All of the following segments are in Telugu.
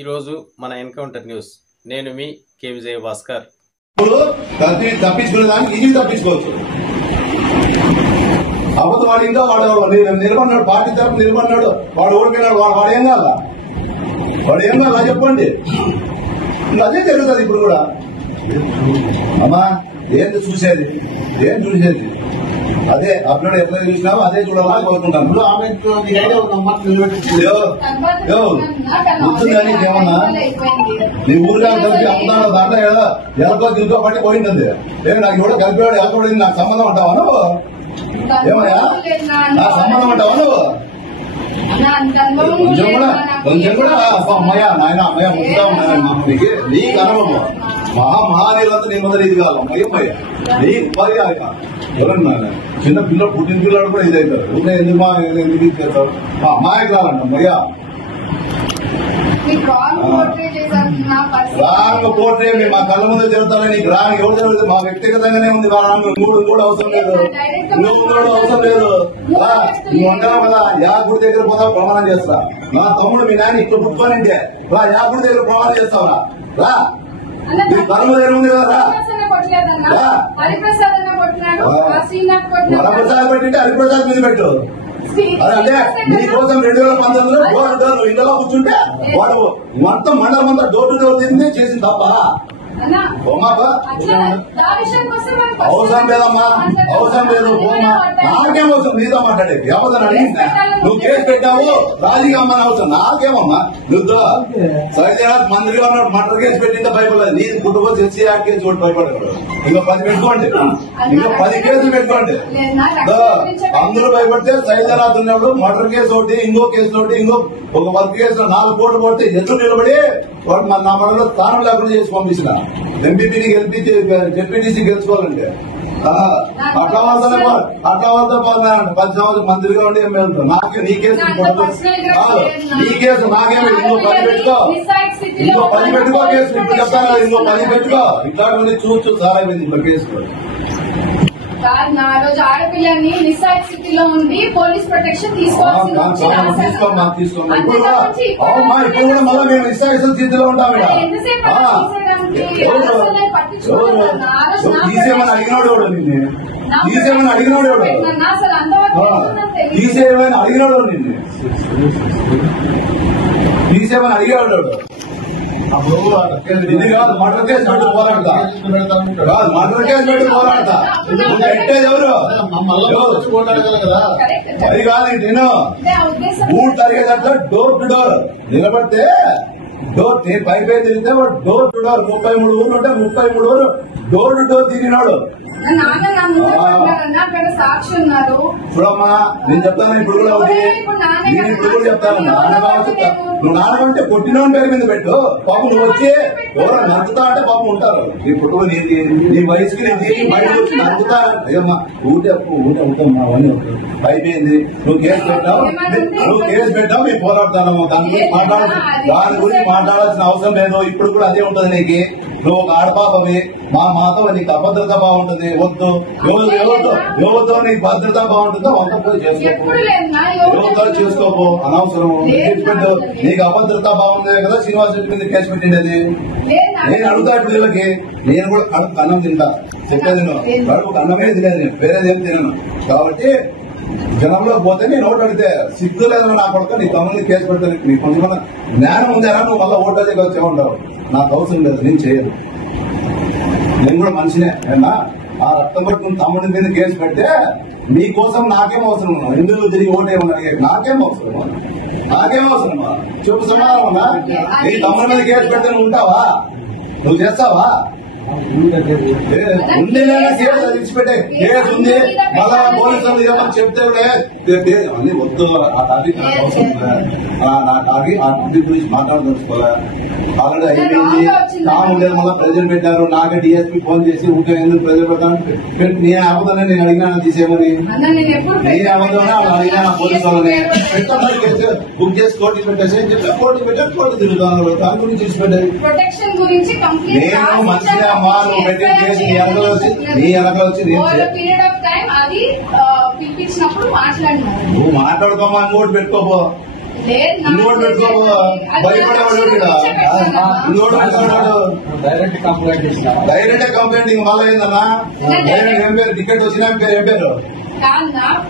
ఈరోజు మన ఎన్కౌంటర్ న్యూస్. నేను మీ కే విజయ భాస్కర్. తప్పించుకునేదానికి ఇది తప్పించుకోవచ్చు. అబద్ధం వాడు ఇంకా వాడు నిలబడినాడు, పార్టీ తరఫు నిలబడినాడు, వాడు ఓడిపోయినాడు. వాడు ఏం కాదా? వాడు ఏం కాదా చెప్పండి. అదే జరుగుతుంది ఇప్పుడు కూడా. అమ్మా ఏంటి చూసేది, ఏం చూసేది అదే అప్పుడు ఎట్లా చూసినావో అదే చూడాలని కోరుకుంటాను. గుర్తుందని ఏమన్నా నీ ఊరిగా కలిపి అమ్ముతాను దాంట్లో ఎలకో దిల్కో పట్టి పోయింది. నాకు కూడా కలిపేవాడు ఎలకోడింది నాకు సంబంధం అంటావా నువ్వు? ఏమయ్యా నాకు సంబంధం అంటావా నువ్వు? కొంచెం కూడా అమ్మయ్య నాయన అమ్మయ్య ముద్దా ఉన్నాను నీకు అనుభవం మహానీయులంతా నీ ముందర ఇది కాదు అమ్మయ్య నీ ఉపాధి ఎవరన్నా చిన్న పిల్లలు పుట్టిన పిల్లలు కూడా ఇది అవుతారు. ఉంటే ఎందుకు చేస్తావు అమ్మాయికి రాలంట అమ్మయ్య రాంగ్ పోట్రే మా కళ్ళ ముందు జరుగుతారా? నీకు రాంగ్ ఎవరు జరుగుతుంది? మా వ్యక్తిగతంగానే ఉంది. మూడు కూడా అవసరం లేదు, నువ్వు కూడా అవసరం లేదు. నువ్వు అంటావు కదా యా గుడి దగ్గర పోతావు ప్రమాణం చేస్తా. నా తమ్ముడు మీ నాయన ఇక్కడ పుట్టుకోనంటే రా యా గుడి దగ్గర ప్రమాణం చేస్తావా? రా నీ కళ్ళ దగ్గర ఉంది కదా వరప్రసాద్ పెట్టింటే హరిప్రసాద్ మీద పెట్టు. అదే నీకోసం 2019లో డోర్ డోర్ ఇంట్లో కూర్చుంటే వాడు మొత్తం మండలం అంతా డోర్ టు డోర్ తింది చేసింది తప్ప అవసరం లేదమ్మా, అవసరం లేదు. నాకేం అవసరం నీతో మాట్లాడే ఎవరిని అడిగిందా? నువ్వు కేసు పెట్టావు రాజీగా అమ్మని అవసరం నాకేమమ్మా? నువ్వు సైజనాథ్ మంత్రిగా ఉన్నాడు మటర్ కేసు పెట్టింటే భయపడలేదు. నీ కుటుంబం ఎస్సీ యాక్ట్ కేసు కూడా భయపడగలడు. ఇంకో 10 పెట్టుకోండి, ఇంకో 10 కేసులు పెట్టుకోండి. అందరూ భయపడితే సైజనాథ్ ఉన్నాడు మటర్ కేసు ఒకటి, ఇంకో కేసు ఒకటి, ఇంకో ఒక 10 కేసులో 4 కోట్లు కొడితే ఎదురు నిలబడి వాడు నా మనలో స్థానం లేకుండా చేసి పంపించిన ఎంపీపీని గెలిపించి జెడ్పీటీసీ గెలుచుకోవాలంటే అట్లా వాళ్ళతో 10 సంవత్సరం మంత్రిగా ఉండి నాకే నీ కేసు నీ కేసు నాకేమి ఇంకో 10 పెట్టుకో, ఇంకో 10 పెట్టుకో కేసు. ఇప్పుడు చెప్తాను ఇంకో 10 పెట్టుకో. ఇట్లా చూస్తూ చాలా అయిపోయింది ఇప్పుడు కేసు. నా రోజు ఆడపిల్లని నిస్సాయిక స్థితిలో ఉండి పోలీస్ ప్రొటెక్షన్ తీసుకోవాల్సింది మళ్ళీ మేము నిస్సాయిక స్థితిలో ఉంటాం. తీసేమని అడిగినోడు ఎవడు నిన్ను? తీసేమని అడిగినోడు ఎవడు? తీసేమని అడిగినోడు నిన్ను? తీసేమని అడిగేవాడు ఇది కాదు. మర్డర్ కేసు పెట్టి పోరాడతా కాదు, మర్డర్ కేసు పెట్టి పోరాడతా. పెట్టేది ఎవరు? అది కాదు. నేను ఊరు తరిగేదంటే డోర్ టు డోర్ నిలబడితే డోర్ పైపై తిరిగితే వాడు డోర్ టు డోర్ 33 ఊర్లు ఉంటే 33 ఊరు డోర్ టు డోర్ తిరిగినాడు. చూడమ్మా నేను చెప్తాను ఇప్పుడు కూడా ఉంది. నేను ఇప్పుడు కూడా చెప్తాను నువ్వు నాన్నకంటే కొట్టిన పేరు మీద పెట్టు. పాపం నువ్వు వచ్చి ఎవరో నచ్చుతా అంటే పాపం ఉంటారు. ఇప్పుడు నీ వయసుకి నేను బయటకు వచ్చి నచ్చుతా అయ్యమ్మా ఊటే ఉంటామ్మా అవన్నీ అయిపోయింది. నువ్వు కేసు పెట్టావు మేము పోరాడతానమ్మా. దాని గురించి మాట్లాడాల్సిన అవసరం లేదు. ఇప్పుడు కూడా అదే ఉంటది నీకు. నువ్వు ఒక ఆడపాపవి మాతో నీకు అభద్రత బాగుంటుంది. వద్దు ఎవరితో నీకు భద్రత బాగుంటుందో వంటతో చేసుకోపో. అనవసరం నీకు అభద్రత బాగుంది కదా శ్రీనివాస్ రెడ్డి మీద కేసు పెట్టిండేది. నేను అడుగుతాడు వీళ్ళకి. నేను కూడా కడుపు అన్నం తింటా చెప్పేది నువ్వు కడుపుకు అన్నమే తినేది నేను వేరేదేం తినను. కాబట్టి జనంలో పోతే నేను ఓటు అడిగితే సిగ్గు లేదని నా కొడుకు నీ తమ్ముడిని కేసు పెడతాను. నీకు కొంచెం జ్ఞానం ఉందేనా? నువ్వు మళ్ళీ ఓటు అడిగి వచ్చే ఉంటావు. నాకు అవసరం లేదు, నేను చేయను. నేను కూడా మనిషినే. అయినా ఆ రక్తం పట్టుకుని తమ్ముడి మీద కేసు పెడితే నీకోసం నాకేం అవసరం? ఎందుకు తిరిగి ఓటేమని అడిగే నాకేం అవసరమా? నాకేం అవసరమా? చెప్పు సమాధానం. నీ తమ్ముడి మీద కేసు పెడితే నువ్వు ఉంటావా? నువ్వు చేస్తావా? ఉండేనా కేసు తెచ్చిపెట్టే కేసు ఉంది. మళ్ళా పోలీసులు ఏమని చెప్తే అన్ని వద్దు. ఆ టాపిక్ నాకు అవసరం నా టాపిక్ ఆ టాపిక్ గురించి మాట్లాడదలుచుకోలే. ఆల్రెడీ అయిపోయింది. ఉండేది మళ్ళీ ప్రజలు పెట్టారు. నాకే డిఎస్పీ ఫోన్ చేసి ఊకే ఎందుకు ప్రజలు పెట్టాను. నేను అబద్ధాన్ని నేను అడిగినా తీసేమని నేను అబద్ధాన్ని వాళ్ళు అడిగినా పోలీసు వాళ్ళని బుక్ చేసి కోర్టుకి పెట్టేసి చెప్పి కోర్టుకి పెట్టారు. కోర్టు తిరుగుతాను దాని గురించి తెలిసిపెట్టారు. నేను మంచిగా అమ్మా నువ్వు పెట్టిన కేసు నీ వెనకలు వచ్చి నువ్వు మాట్లాడుకోమా ఇంకోటి పెట్టుకోపో. ఇంకోటి పెట్టుకోవు భయపడేవాడు డైరెక్ట్ కంప్లైంట్ ఇచ్చిన డైరెక్ట్ కంప్లైంట్ ఇంక మళ్ళీ ఏందన్నా డైరెక్ట్ ఏం పేరు టికెట్ వచ్చిన పేరు ఏం పేరు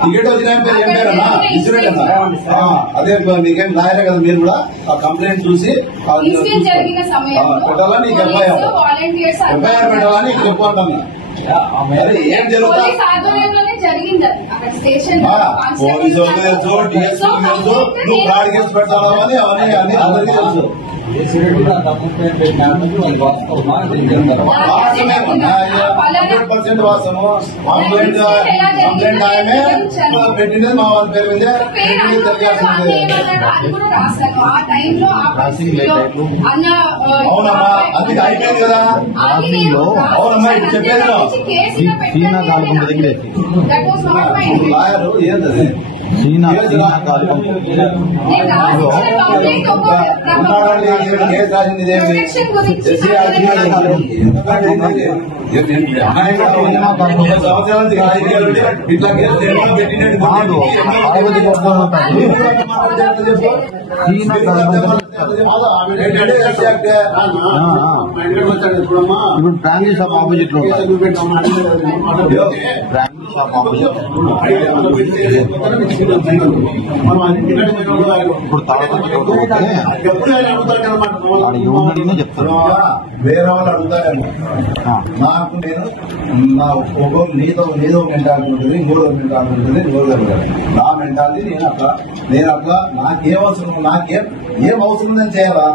టికెట్ వచ్చిన పేరు ఏం పేరు అన్నా ఇన్సూరెంట్ అన్నా అదే మీకేం లాయరే కదా మీరు కూడా ఆ కంప్లైంట్ చూసి పెట్టాలా నీకు ఎఫ్ఐఆర్ పెట్టాలా నీకు చెప్పు అంటున్నా ఏం జరుగుతుంది పోలీసు వాళ్ళకి తెలుసు డిఎస్పీ తెలుసు నువ్వు ఫ్రాడ్ కేసు పెట్టాలని అవన్నీ అన్ని అందరికీ తెలుసు వాస్తవమే 100% వాస్తవము కంప్లైంట్ ఆయనే పెట్టినది మా వాళ్ళ పేరు మీద అవునమ్మా అందుకే అయిపోయింది కదా అవునమ్మా ఇప్పుడు చెప్పేది లాయరు ఏంటది కేసు రాసింది సంవత్సరాల ఇట్లా కేసు పెట్టినట్టు ఇప్పుడు బ్రాంచ్ షాప్ ఆపోజిట్ లో ఇప్పుడు చెప్తాను వేరే వాళ్ళు అడుగుతారేమో నాకు నేను నా నీతో మెంటాలిటీ ఉంటుంది ఇంకోటి మెంటాలిటీ ఉంటుంది నా మెంటాలిటీ నేను అట్లా నాకేం అవసరం ఏం అవసరం ఉందని చేయాలా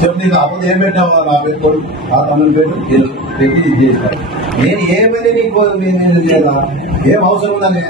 చెప్పు నీకు అప్పుడు ఏం పెట్టినావా నా పెట్టుకోడు ఆ తమ్ముని పెట్టి పెట్టి ఇది చేస్తాను నేను ఏమైనా నీకు చేయాలా ఏం అవసరం ఉందని